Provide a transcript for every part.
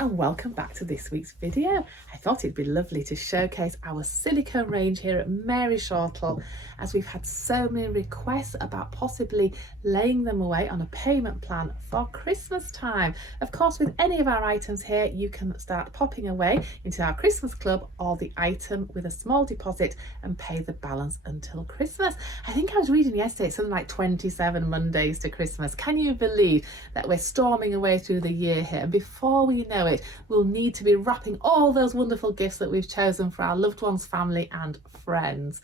and welcome back to this week's video. I thought it'd be lovely to showcase our silicone range here at Mary Shortle, as we've had so many requests about possibly laying them away on a payment plan for Christmas time. Of course, with any of our items here, you can start popping away into our Christmas club or the item with a small deposit and pay the balance until Christmas. I think I was reading yesterday something like 27 Mondays to Christmas. Can you believe that we're storming away through the year here? And before we know it, we'll need to be wrapping all those wonderful gifts that we've chosen for our loved ones, family and friends.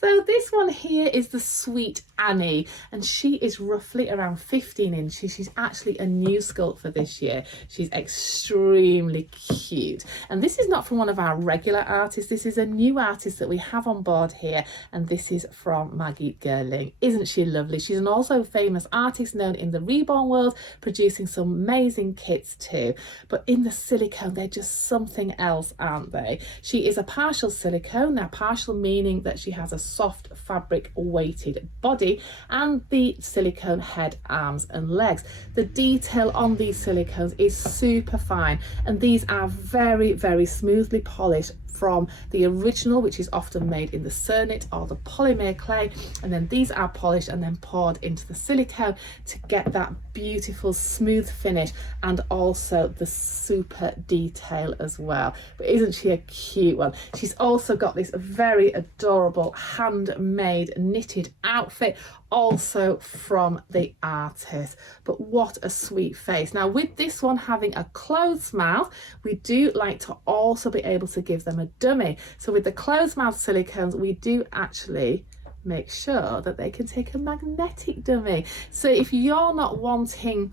So this one here is the Sweet Annie, and she is roughly around 15 inches. She's actually a new sculpt for this year. She's extremely cute. And this is not from one of our regular artists. This is a new artist that we have on board here, and this is from Maggie Gerling. Isn't she lovely? She's an also famous artist known in the reborn world, producing some amazing kits too. But in the silicone, they're just something else, aren't they? She is a partial silicone. Now, partial meaning that she has a soft fabric weighted body and the silicone head, arms and legs. The detail on these silicones is super fine, and these are very, very smoothly polished from the original, which is often made in the Cernit or the polymer clay, and then these are polished and then poured into the silicone to get that beautiful smooth finish and also the super detail as well. But isn't she a cute one? She's also got this very adorable handmade knitted outfit, also from the artist. But what a sweet face. Now, with this one having a closed mouth, we do like to also be able to give them a dummy. So with the closed mouth silicones, we do actually make sure that they can take a magnetic dummy. So if you're not wanting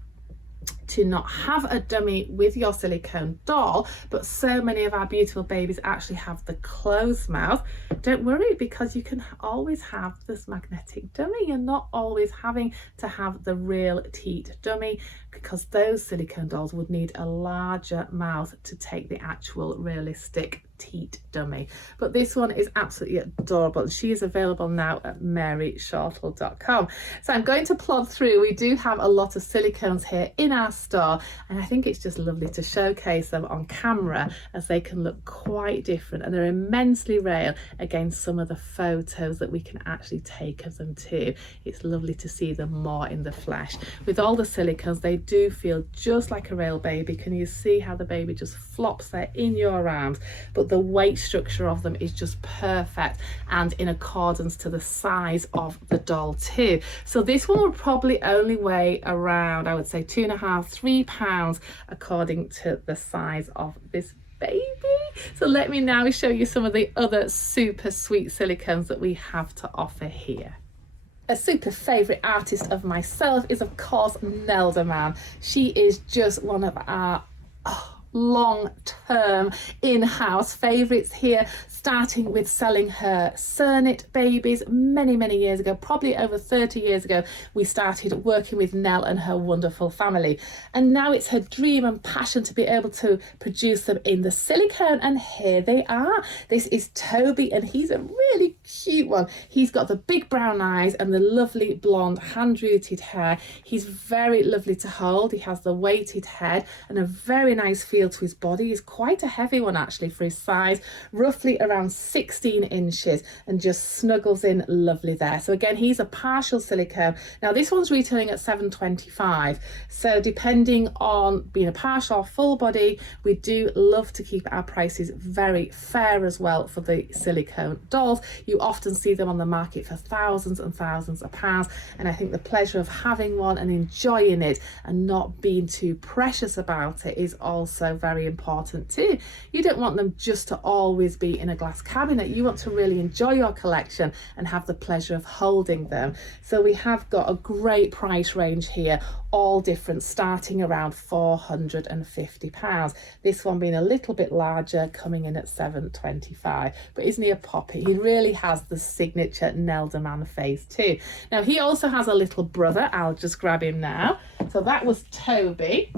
to not have a dummy with your silicone doll, but so many of our beautiful babies actually have the closed mouth, don't worry, because you can always have this magnetic dummy. You're not always having to have the real teat dummy, because those silicone dolls would need a larger mouth to take the actual realistic teat dummy. But this one is absolutely adorable. She is available now at maryshortle.com. So I'm going to plod through. We do have a lot of silicones here in our store, and I think it's just lovely to showcase them on camera, as they can look quite different and they're immensely rare against some of the photos that we can actually take of them too. It's lovely to see them more in the flesh. With all the silicones, they do feel just like a real baby. Can you see how the baby just flops there in your arms? But the weight structure of them is just perfect and in accordance to the size of the doll too. So this one would probably only weigh around, I would say, 2.5 to 3 pounds according to the size of this baby. So let me now show you some of the other super sweet silicones that we have to offer here. A super favourite artist of myself is, of course, Nelderman. She is just one of our long-term in-house favourites here, starting with selling her Cernit babies many years ago. Probably over 30 years ago, we started working with Nell and her wonderful family, and now it's her dream and passion to be able to produce them in the silicone, and here they are. This is Toby, and he's a really cute one. He's got the big brown eyes and the lovely blonde hand-rooted hair. He's very lovely to hold. He has the weighted head and a very nice feel to his body. He's quite a heavy one actually for his size, roughly around 16 inches, and just snuggles in lovely there. So again, he's a partial silicone. Now this one's retailing at £7.25, so depending on being a partial or full body, we do love to keep our prices very fair as well for the silicone dolls. You often see them on the market for thousands and thousands of pounds, and I think the pleasure of having one and enjoying it and not being too precious about it is also very important too. You don't want them just to always be in a glass cabinet. You want to really enjoy your collection and have the pleasure of holding them. So we have got a great price range here, all different, starting around £450. This one being a little bit larger, coming in at £7.25. But isn't he a poppy? He really has the signature Nelderman face too. Now he also has a little brother. I'll just grab him now. So that was Toby,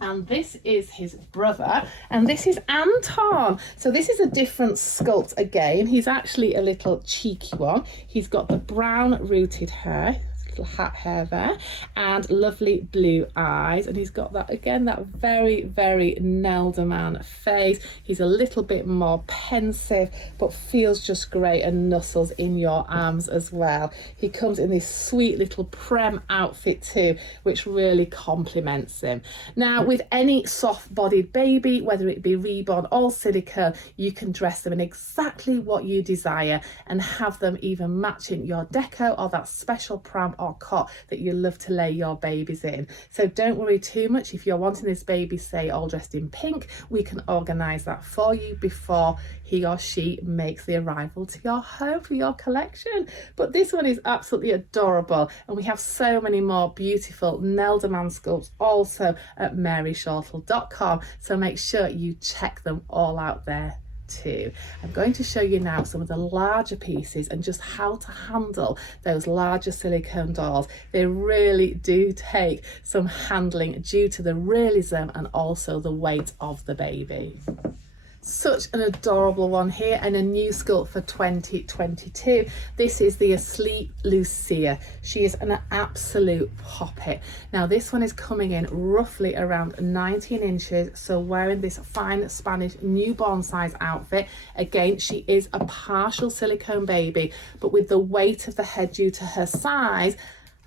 and this is his brother, and this is Anton. So this is a different sculpt again. He's actually a little cheeky one. He's got the brown rooted hair, little hat hair there, and lovely blue eyes. And he's got that, again, that very, very Nelder man face. He's a little bit more pensive, but feels just great and nuzzles in your arms as well. He comes in this sweet little prem outfit too, which really complements him. Now, with any soft-bodied baby, whether it be reborn or silicone, you can dress them in exactly what you desire and have them even matching your deco or that special pram or cot that you love to lay your babies in. So don't worry too much. If you're wanting this baby, say, all dressed in pink, we can organise that for you before he or she makes the arrival to your home for your collection. But this one is absolutely adorable, and we have so many more beautiful Nelderman sculpts also at maryshortle.com, so make sure you check them all out there too. I'm going to show you now some of the larger pieces and just how to handle those larger silicone dolls. They really do take some handling due to the realism and also the weight of the baby. Such an adorable one here, and a new sculpt for 2022. This is the Asleep Lucia. She is an absolute poppet. Now this one is coming in roughly around 19 inches, so wearing this fine Spanish newborn size outfit. Again, she is a partial silicone baby, but with the weight of the head due to her size,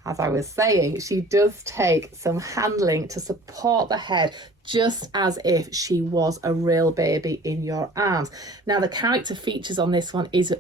as I was saying, she does take some handling to support the head, just as if she was a real baby in your arms. Now, the character features on this one is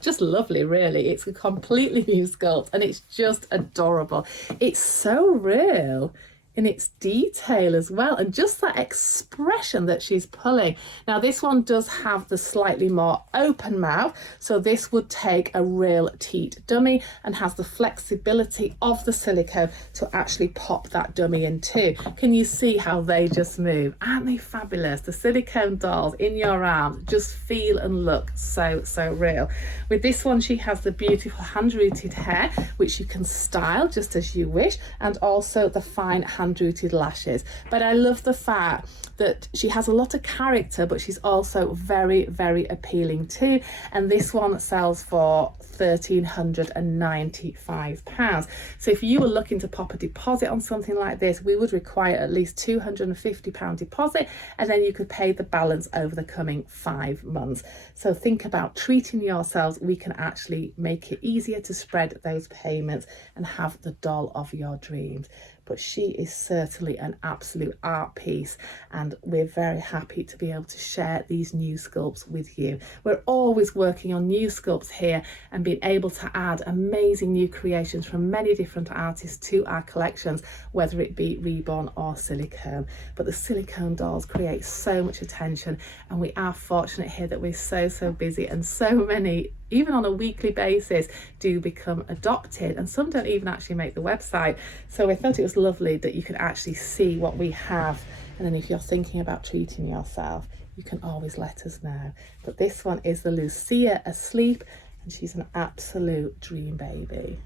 just lovely, really. It's a completely new sculpt and it's just adorable. It's so real in its detail as well, and just that expression that she's pulling. Now this one does have the slightly more open mouth, so this would take a real teat dummy and has the flexibility of the silicone to actually pop that dummy in too. Can you see how they just move? Aren't they fabulous? The silicone dolls in your arms just feel and look so, so real. With this one, she has the beautiful hand-rooted hair, which you can style just as you wish, and also the fine hand-rooted lashes. But I love the fact that she has a lot of character, but she's also very, very appealing too. And this one sells for £1,395. So if you were looking to pop a deposit on something like this, we would require at least £250 deposit, and then you could pay the balance over the coming 5 months. So think about treating yourselves. We can actually make it easier to spread those payments and have the doll of your dreams. But she is certainly an absolute art piece, and we're very happy to be able to share these new sculpts with you. We're always working on new sculpts here and being able to add amazing new creations from many different artists to our collections, whether it be reborn or silicone. But the silicone dolls create so much attention, and we are fortunate here that we're so busy, and so many, even on a weekly basis, do become adopted, and some don't even actually make the website. So I thought it was lovely that you could actually see what we have, and then if you're thinking about treating yourself, you can always let us know. But this one is the Lucia Asleep, and she's an absolute dream baby.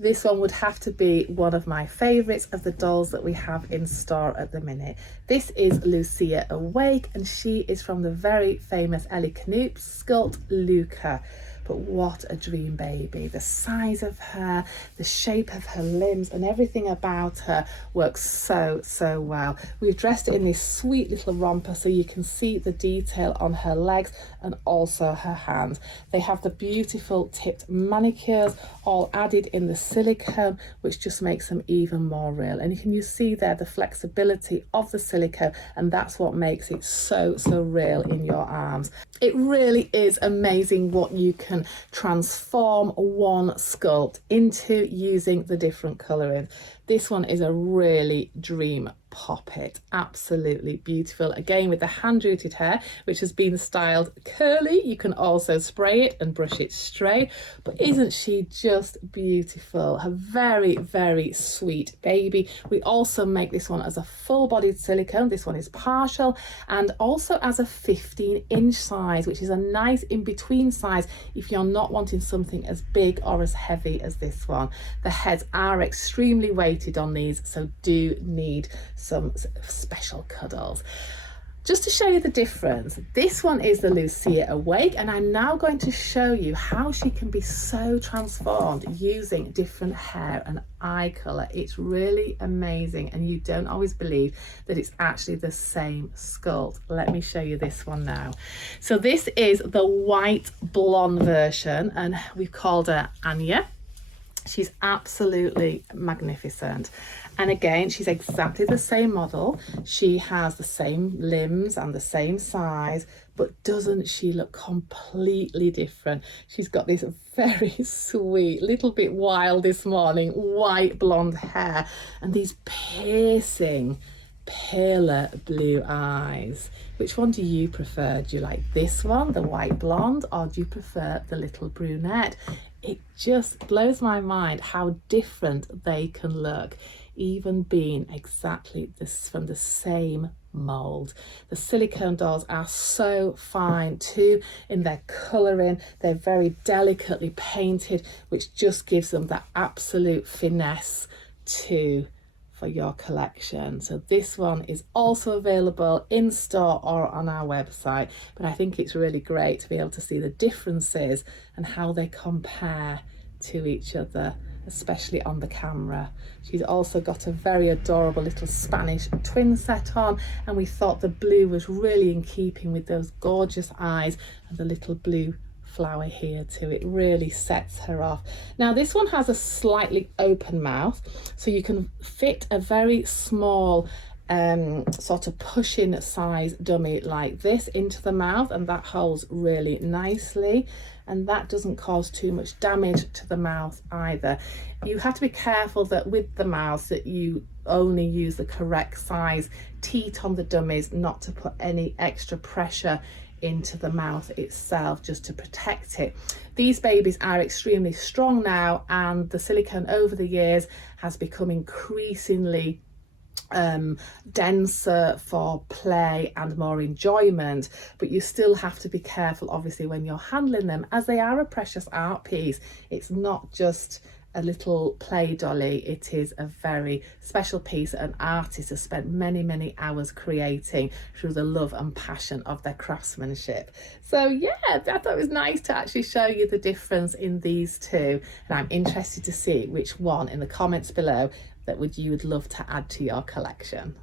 This one would have to be one of my favourites of the dolls that we have in store at the minute. This is Lucia Awake, and she is from the very famous Ellie Knoop sculpt Luca. But what a dream baby. The size of her, the shape of her limbs, and everything about her works so well. We've dressed it in this sweet little romper so you can see the detail on her legs and also her hands. They have the beautiful tipped manicures all added in the silicone, which just makes them even more real. And can you see there the flexibility of the silicone, and that's what makes it so real in your arms. It really is amazing what you can transform one sculpt into using the different colouring. This one is a really dream poppet, absolutely beautiful. Again, with the hand-rooted hair, which has been styled curly. You can also spray it and brush it straight, but isn't she just beautiful? Her very sweet baby. We also make this one as a full-bodied silicone. This one is partial, and also as a 15-inch size, which is a nice in-between size if you're not wanting something as big or as heavy as this one. The heads are extremely weighted on these, so do need some special cuddles. Just to show you the difference, this one is the Lucia Awake, and I'm now going to show you how she can be so transformed using different hair and eye colour. It's really amazing, and you don't always believe that it's actually the same sculpt. Let me show you this one now. So this is the white blonde version, and we've called her Anja. She's absolutely magnificent. And again, she's exactly the same model. She has the same limbs and the same size, but doesn't she look completely different? She's got this very sweet, little bit wild this morning, white blonde hair and these piercing, paler blue eyes. Which one do you prefer? Do you like this one, the white blonde, or do you prefer the little brunette? It just blows my mind how different they can look, even being exactly this from the same mold. The silicone dolls are so fine too in their colouring. They're very delicately painted, which just gives them that absolute finesse too for your collection. So this one is also available in store or on our website, but I think it's really great to be able to see the differences and how they compare to each other, especially on the camera. She's also got a very adorable little Spanish twin set on, and we thought the blue was really in keeping with those gorgeous eyes and the little blue flower here too. It really sets her off. Now this one has a slightly open mouth, so you can fit a very small sort of push-in size dummy like this into the mouth, and that holds really nicely, and that doesn't cause too much damage to the mouth either. You have to be careful that with the mouth that you only use the correct size teat on the dummies, not to put any extra pressure into the mouth itself, just to protect it. These babies are extremely strong now, and the silicone over the years has become increasingly denser for play and more enjoyment, but you still have to be careful obviously when you're handling them, as they are a precious art piece. It's not just a little play dolly, it is a very special piece that an artist has spent many hours creating through the love and passion of their craftsmanship. So yeah, I thought it was nice to actually show you the difference in these two, and I'm interested to see which one in the comments below that you would love to add to your collection.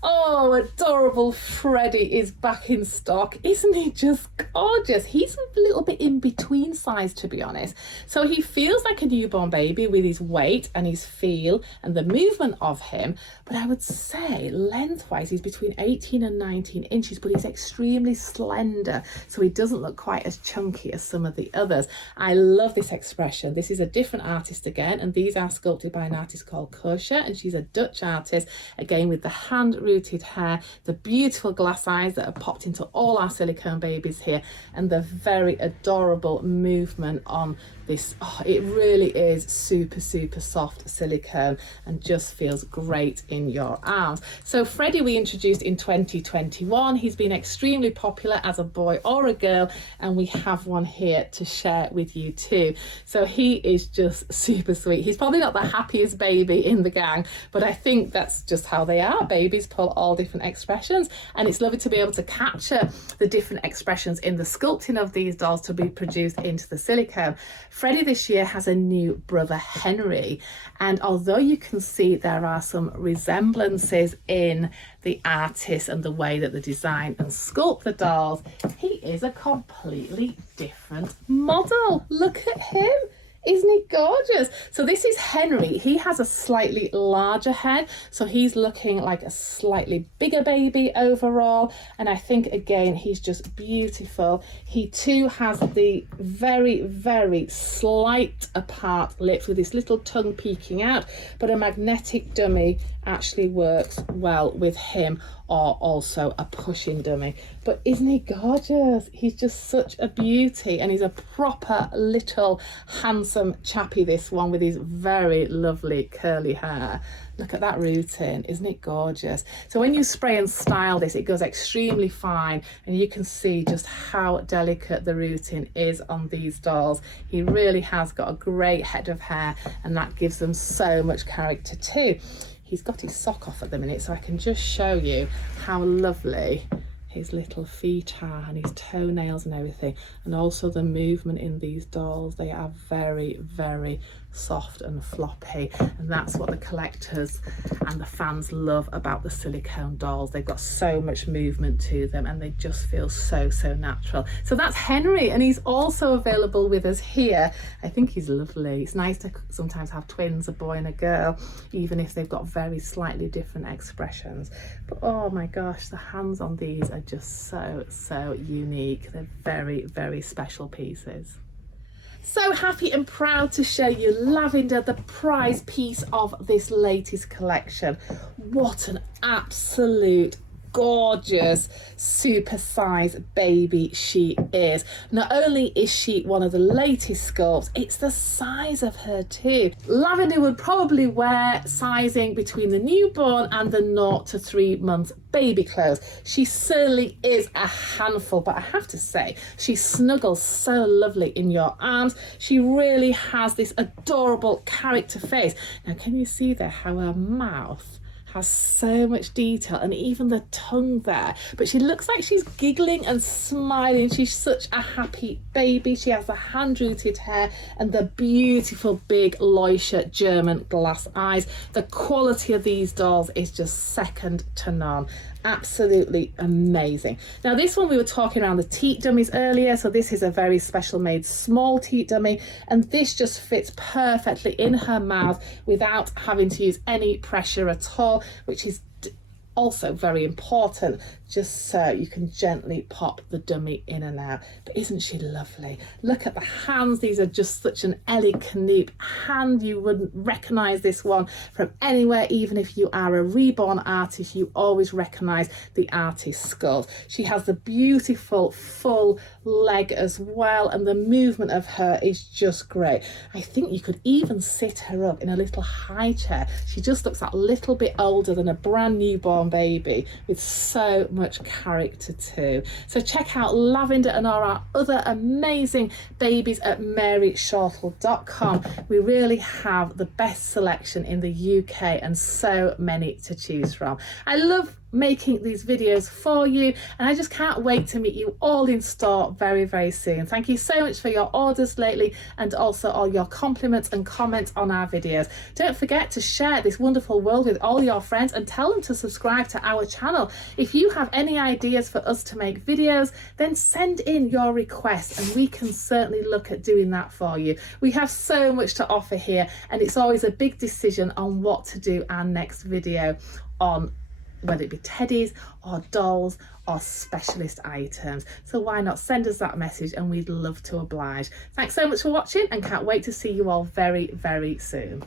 Oh, adorable Freddie is back in stock. Isn't he just gorgeous? He's a little bit in between size, to be honest. So he feels like a newborn baby with his weight and his feel and the movement of him. But I would say lengthwise, he's between 18 and 19 inches, but he's extremely slender. So he doesn't look quite as chunky as some of the others. I love this expression. This is a different artist again, and these are sculpted by an artist called Anja, and she's a Dutch artist, again with the hand rooted hair, the beautiful glass eyes that are popped into all our silicone babies here, and the very adorable movement on this. Oh, it really is super soft silicone and just feels great in your arms. So Freddie we introduced in 2021. He's been extremely popular as a boy or a girl, and we have one here to share with you too. So he is just super sweet. He's probably not the happiest baby in the gang, but I think that's just how they are. Babies pull all different expressions, and it's lovely to be able to capture the different expressions in the sculpting of these dolls to be produced into the silicone. Freddie this year has a new brother, Henry, and although you can see there are some resemblances in the artist and the way that they design and sculpt the dolls, he is a completely different model. Look at him. Isn't he gorgeous? So this is Henry. He has a slightly larger head, so he's looking like a slightly bigger baby overall, and I think again he's just beautiful. He too has the very slight apart lips with his little tongue peeking out, but a magnetic dummy actually works well with him, or also a pushing dummy. But isn't he gorgeous? He's just such a beauty, and he's a proper little handsome chappy, this one, with his very lovely curly hair. Look at that rooting, isn't it gorgeous? So when you spray and style this, it goes extremely fine, and you can see just how delicate the rooting is on these dolls. He really has got a great head of hair, and that gives them so much character too. He's got his sock off at the minute, so I can just show you how lovely his little feet are and his toenails and everything, and also the movement in these dolls. They are very, very soft and floppy, and that's what the collectors and the fans love about the silicone dolls. They've got so much movement to them and they just feel so natural. So that's Henry, and he's also available with us here. I think he's lovely. It's nice to sometimes have twins, a boy and a girl, even if they've got very slightly different expressions. But oh my gosh, the hands on these are just so unique. They're very, very special pieces. So happy and proud to show you Lavender, the prize piece of this latest collection. What an absolute gorgeous super-sized baby she is. Not only is she one of the latest sculpts, it's the size of her too. Lavender would probably wear sizing between the newborn and the 0 to 3 months baby clothes. She certainly is a handful, but I have to say she snuggles so lovely in your arms. She really has this adorable character face. Now can you see there how her mouth has so much detail, and even the tongue there, but she looks like she's giggling and smiling. She's such a happy baby. She has the hand-rooted hair and the beautiful big Lucia German glass eyes. The quality of these dolls is just second to none. Absolutely amazing. Now this one, we were talking around the teat dummies earlier, so this is a very special made small teat dummy, and this just fits perfectly in her mouth without having to use any pressure at all, which is also very important, just so you can gently pop the dummy in and out. But isn't she lovely? Look at the hands. These are just such an elegant hand. You wouldn't recognize this one from anywhere. Even if you are a reborn artist, you always recognize the artist's sculpt. She has the beautiful full leg as well, and the movement of her is just great. I think you could even sit her up in a little high chair. She just looks that little bit older than a brand newborn baby, with so much character too. So check out Lavender and all our other amazing babies at maryshortle.com. We really have the best selection in the UK and so many to choose from. I love making these videos for you, and I just can't wait to meet you all in store very soon. Thank you so much for your orders lately, and also all your compliments and comments on our videos. Don't forget to share this wonderful world with all your friends and tell them to subscribe to our channel. If you have any ideas for us to make videos, then send in your requests and we can certainly look at doing that for you. We have so much to offer here, and it's always a big decision on what to do our next video on, whether it be teddies or dolls or specialist items. So why not send us that message, and we'd love to oblige. Thanks so much for watching, and can't wait to see you all very soon.